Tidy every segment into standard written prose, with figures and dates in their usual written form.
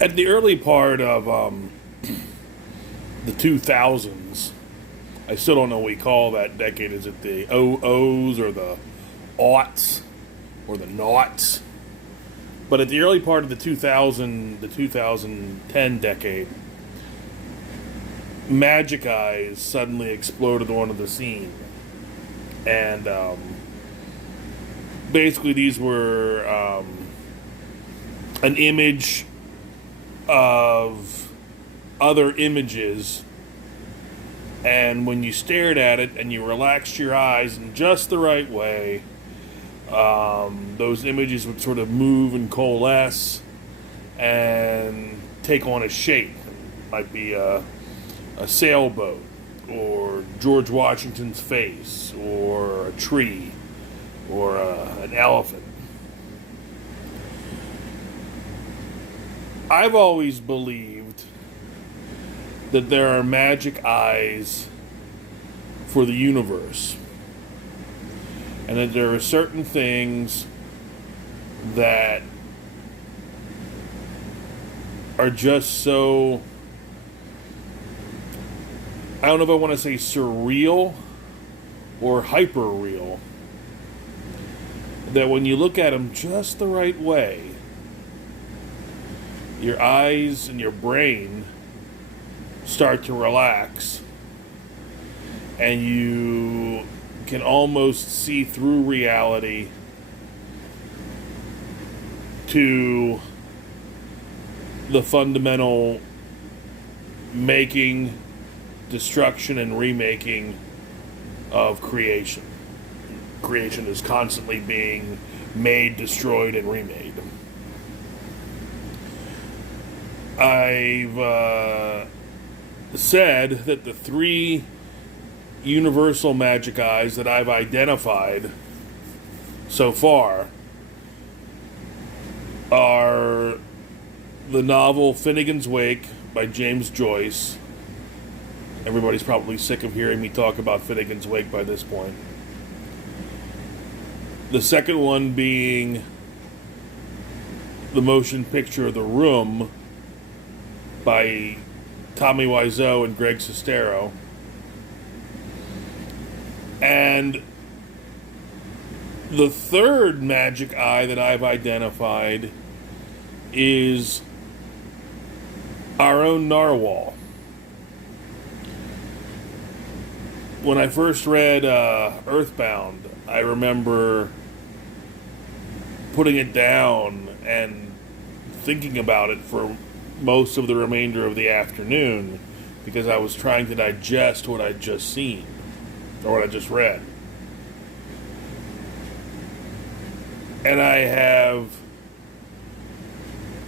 At the early part of the 2000s, I still don't know what we call that decade. Is it the OOs or the aughts or the noughts? But at the early part of the 2010 decade, Magic Eyes suddenly exploded onto the scene. And basically, these were an image of other images, and when you stared at it and you relaxed your eyes in just the right way, those images would sort of move and coalesce and take on a shape. It might be a sailboat, or George Washington's face, or a tree, or an elephant. I've always believed that there are magic eyes for the universe, and that there are certain things that are just so, I don't know if I want to say surreal or hyper real, that when you look at them just the right way, your eyes and your brain start to relax, and you can almost see through reality to the fundamental making, destruction, and remaking of creation. Creation is constantly being made, destroyed, and remade. I've said that the three universal magic eyes that I've identified so far are the novel Finnegan's Wake by James Joyce. Everybody's probably sick of hearing me talk about Finnegan's Wake by this point. The second one being the motion picture The Room by Tommy Wiseau and Greg Sestero. And the third magic eye that I've identified is our own narwhal. When I first read Earthbound, I remember putting it down and thinking about it for most of the remainder of the afternoon, because I was trying to digest what I'd just seen or what I just read. And I have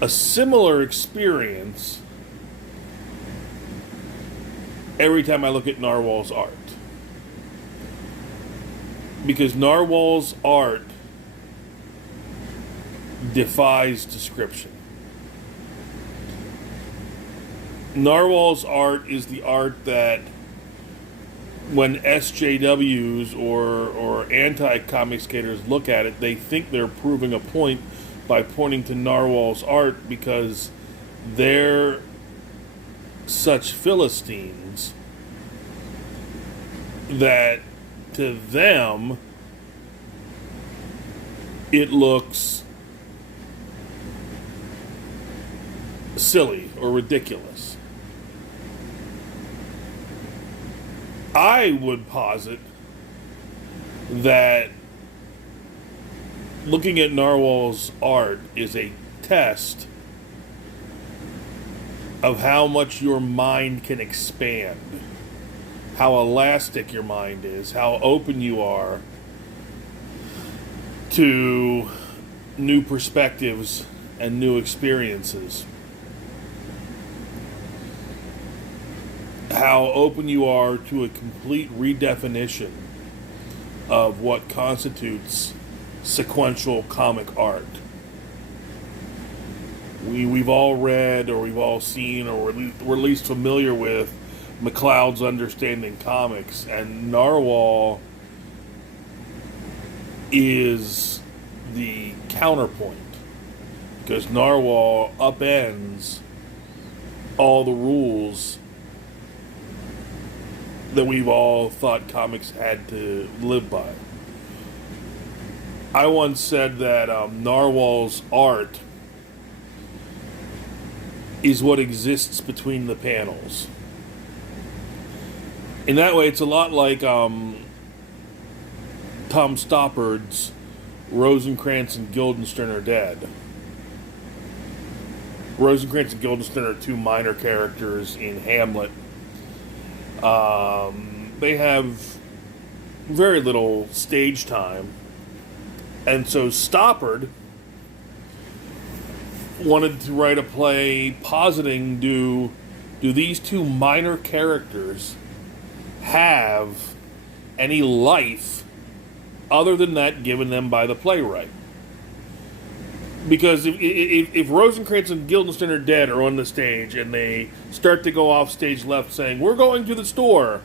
a similar experience every time I look at Narwhal's art. Because Narwhal's art defies description. Narwhal's art is the art that, when SJWs or anti-comic skaters look at it, they think they're proving a point by pointing to Narwhal's art, because they're such Philistines that to them it looks silly or ridiculous. I would posit that looking at Narwhal's art is a test of how much your mind can expand, how elastic your mind is, how open you are to new perspectives and new experiences. How open you are to a complete redefinition of what constitutes sequential comic art. We've all read, or we've all seen, or we're at least familiar with McCloud's Understanding Comics, and Narwhal is the counterpoint. because Narwhal upends all the rules that we've all thought comics had to live by. I once said that Narwhal's art is what exists between the panels. In that way, it's a lot like Tom Stoppard's Rosencrantz and Guildenstern Are Dead. Rosencrantz and Guildenstern are two minor characters in Hamlet. They have very little stage time. And so Stoppard wanted to write a play positing, do these two minor characters have any life other than that given them by the playwright? Because if Rosencrantz and Guildenstern Are Dead are on the stage and they start to go off stage left saying, "We're going to the store,"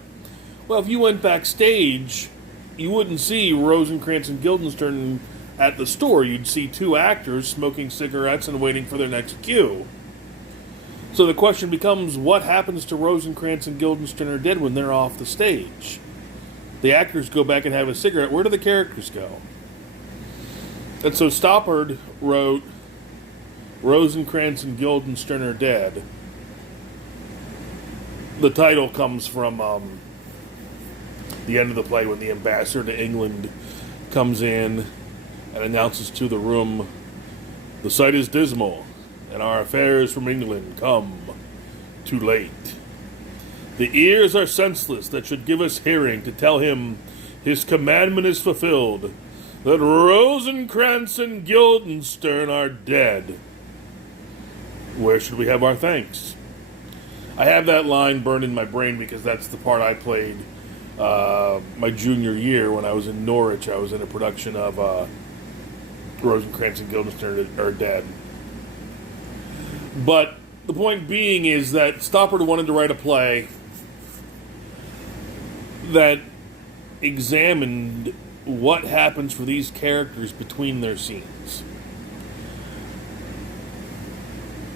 well, if you went backstage, you wouldn't see Rosencrantz and Guildenstern at the store. You'd see two actors smoking cigarettes and waiting for their next cue. So the question becomes, what happens to Rosencrantz and Guildenstern Are Dead when they're off the stage? The actors go back and have a cigarette. Where do the characters go? And so Stoppard wrote Rosencrantz and Guildenstern Are Dead. The title comes from the end of the play when the ambassador to England comes in and announces to the room, "The sight is dismal, and our affairs from England come too late. The ears are senseless that should give us hearing to tell him his commandment is fulfilled, that Rosencrantz and Guildenstern are dead. Where should we have our thanks?" I have that line burned in my brain because that's the part I played my junior year when I was in Norwich. I was in a production of Rosencrantz and Guildenstern Are Dead. But the point being is that Stoppard wanted to write a play that examined what happens for these characters between their scenes.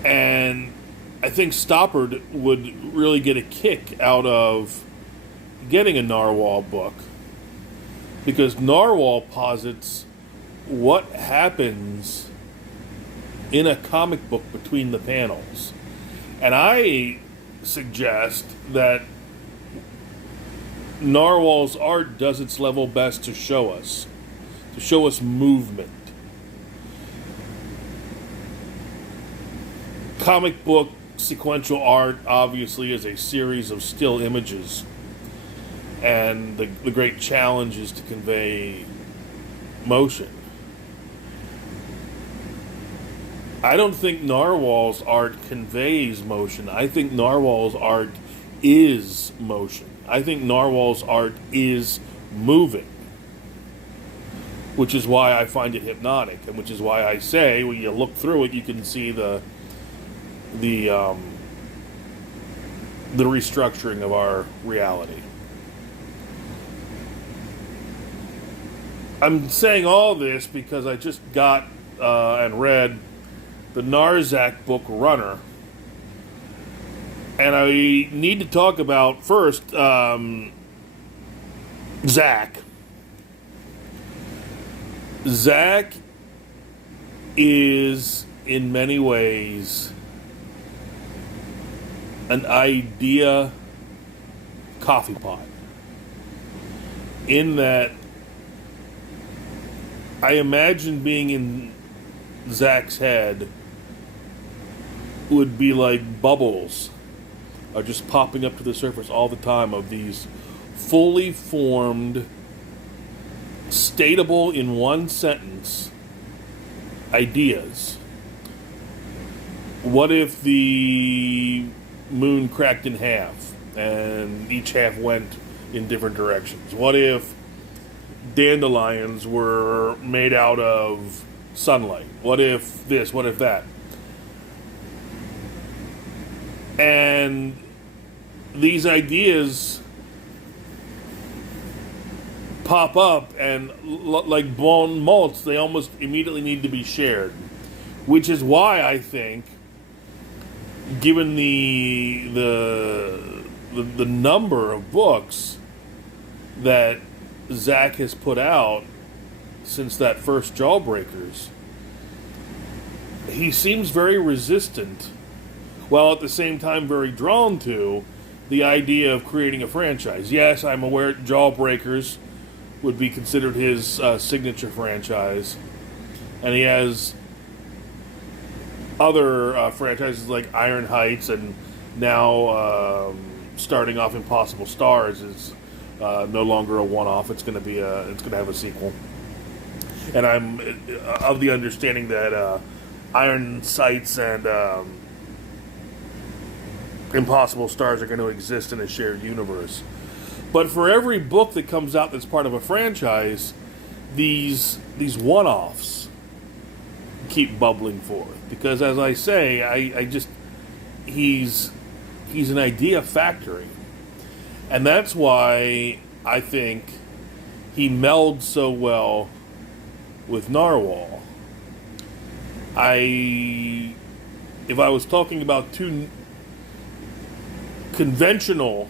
And I think Stoppard would really get a kick out of getting a Narwhal book, because Narwhal posits what happens in a comic book between the panels. And I suggest that Narwhal's art does its level best to show us movement. Comic book sequential art obviously is a series of still images, and the great challenge is to convey motion. I don't think Narwhal's art conveys motion. I think Narwhal's art is motion. I think Narwhal's art is moving, which is why I find it hypnotic, and which is why I say when you look through it, you can see the restructuring of our reality. I'm saying all this because I just got and read the Narzack book Runner. And I need to talk about first Zack. Zack is in many ways an idea coffee pot, in that I imagine being in Zack's head would be like bubbles are just popping up to the surface all the time of these fully formed, statable in one sentence ideas. What if the moon cracked in half and each half went in different directions? What if dandelions were made out of sunlight? What if this? What if that? And these ideas pop up, and like blown malts, they almost immediately need to be shared. which is why I think, given the number of books that Zach has put out since that first Jawbreakers, he seems very resistant, while at the same time very drawn to the idea of creating a franchise. Yes, I'm aware Jawbreakers would be considered his signature franchise, and he has other franchises like Iron Heights, and now starting off Impossible Stars is no longer a one-off. It's going to have a sequel, and I'm of the understanding that Iron Sights and Impossible Stars are going to exist in a shared universe. But for every book that comes out that's part of a franchise, these one-offs keep bubbling forth. Because as I say, I just he's an idea factory. And that's why I think he melds so well with Narwhal. If I was talking about two conventional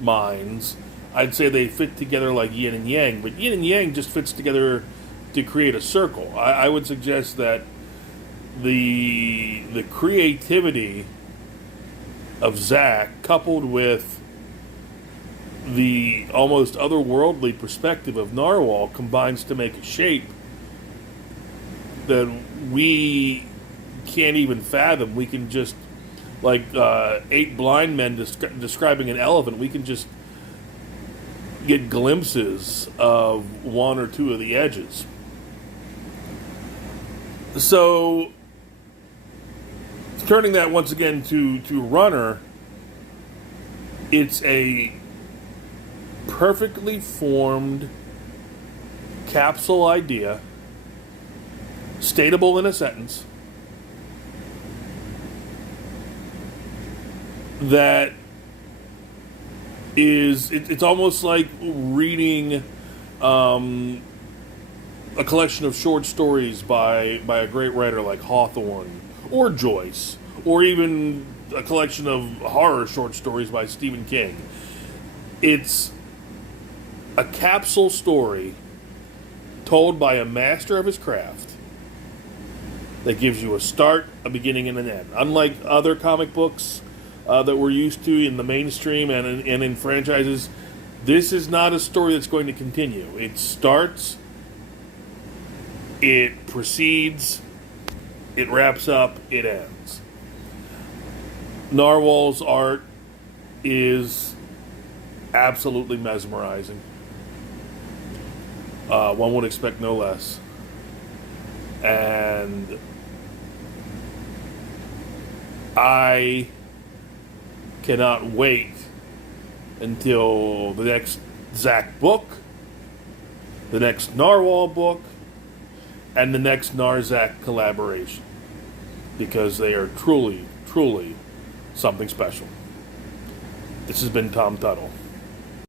minds, I'd say they fit together like yin and yang, but yin and yang just fits together to create a circle. I would suggest that the creativity of Zach, coupled with the almost otherworldly perspective of Narwhal, combines to make a shape that we can't even fathom. We can just, like eight blind men describing an elephant, we can just get glimpses of one or two of the edges. So, turning that once again to Runner, it's a perfectly formed capsule idea, stateable in a sentence, that it's almost like reading a collection of short stories by a great writer like Hawthorne or Joyce, or even a collection of horror short stories by Stephen King. It's a capsule story told by a master of his craft that gives you a start, a beginning, and an end. Unlike other comic books that we're used to in the mainstream and in franchises, this is not a story that's going to continue. It starts, it proceeds, it wraps up, it ends. Narwhal's art is absolutely mesmerizing. One would expect no less. And I cannot wait until the next Zach book, the next Narwhal book, and the next Narzack collaboration, because they are truly, truly something special. This has been Tom Tuttle.